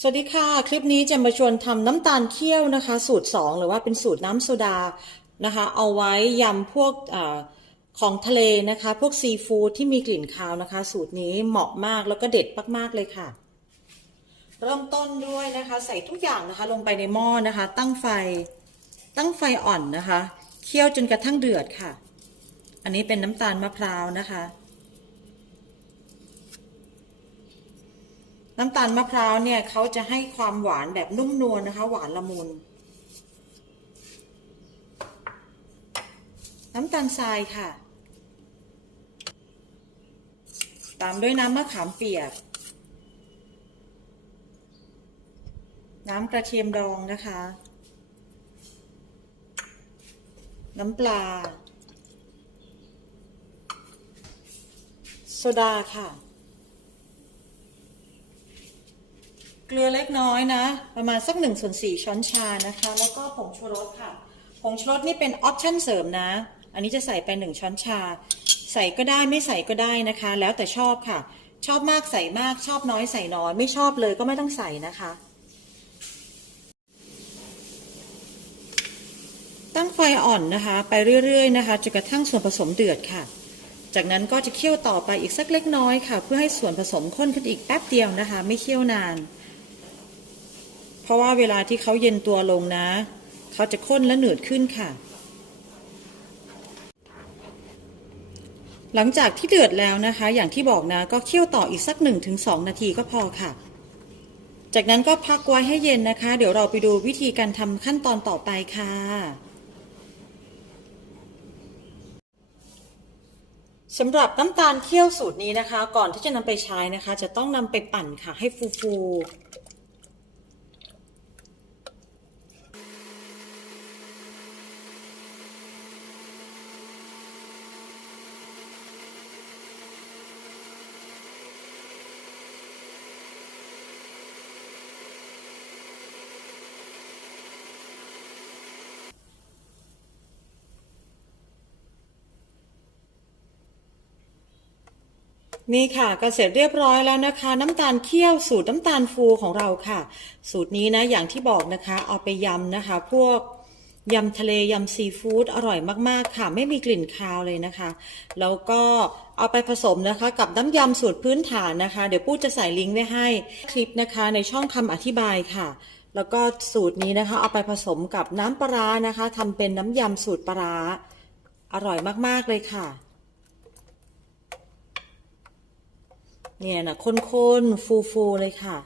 สวัสดีค่ะ คลิปนี้จะมาชวนทำน้ำตาลเคี่ยวนะคะ สูตร 2 หรือว่าเป็นสูตรน้ำโซดานะคะ เอาไว้ยำพวกอของทะเลนะคะ พวกซีฟู้ดที่มีกลิ่นคาวนะคะ สูตรนี้เหมาะมากแล้วก็เด็ดมากๆเลยค่ะ เริ่มต้นด้วยนะคะ ใส่ทุกอย่างนะคะ ลงไปในหม้อนะคะ ตั้งไฟตั้งไฟอ่อนนะคะ เคี่ยวจนกระทั่งเดือดค่ะ อันนี้เป็นน้ำตาลมะพร้าวนะคะ น้ำตาลมะพร้าวเนี่ยเขาจะให้ความหวานแบบนุ่มนวลนะคะ หวานละมุน น้ำตาลทรายค่ะ ตามด้วยน้ำมะขามเปียก น้ำกระเทียมดองนะคะ น้ำปลา โซดาค่ะ เกลือเล็กน้อยนะ ประมาณสักหนึ่งส่วนสี่ช้อนชานะคะ แล้วก็ผงชูรสค่ะ ผงชูรสนี่เป็นออปชั่นเสริมนะ อันนี้จะใส่ไปหนึ่งช้อนชา ใส่ก็ได้ไม่ใส่ก็ได้นะคะ แล้วแต่ชอบค่ะ ชอบมากใส่มากชอบน้อยใส่น้อย ไม่ชอบเลยก็ไม่ต้องใส่นะคะ ตั้งไฟอ่อนนะคะ ไปเรื่อยๆนะคะจนกระทั่งส่วนผสมเดือดค่ะ จากนั้นก็จะเคี่ยวต่อไปอีกสักเล็กน้อยค่ะ เพื่อให้ส่วนผสมข้นขึ้นอีกแป๊บเดียวนะคะ ไม่เคี่ยวนาน เพราะว่าเวลาที่เขาเย็นตัวลงนะ เขาจะข้นและเหนืดขึ้นค่ะ หลังจากที่เดือดแล้วนะคะ อย่างที่บอกนะ ก็เคี่ยวต่ออีกสัก 1-2 นาทีก็พอค่ะ จากนั้นก็พักไว้ให้เย็นนะคะ เดี๋ยวเราไปดูวิธีการทำขั้นตอนต่อไปค่ะสำหรับน้ำตาลเคี่ยวสูตรนี้นะคะ ก่อนที่จะนำไปใช้นะคะ จะต้องนำไปปั่นค่ะให้ฟูๆ นี่ค่ะก็เสร็จเรียบร้อยแล้วนะคะ น้ำตาลเคี่ยวสูตรน้ำตาลฟูของเราค่ะ สูตรนี้นะอย่างที่บอกนะคะ เอาไปยำนะคะ พวกยำทะเลยำซีฟู้ดอร่อยมากๆค่ะ ไม่มีกลิ่นคาวเลยนะคะ แล้วก็เอาไปผสมนะคะ กับน้ำยำสูตรพื้นฐานนะคะ เดี๋ยวปู้จะใส่ลิงก์ไว้ให้คลิปนะคะ ในช่องคำอธิบายค่ะ แล้วก็สูตรนี้นะคะ เอาไปผสมกับน้ำปลารานะคะทำเป็นน้ำยำสูตรปลาร้าอร่อยมากๆเลยค่ะ เนี่ยนะข้นๆฟูๆเลยค่ะ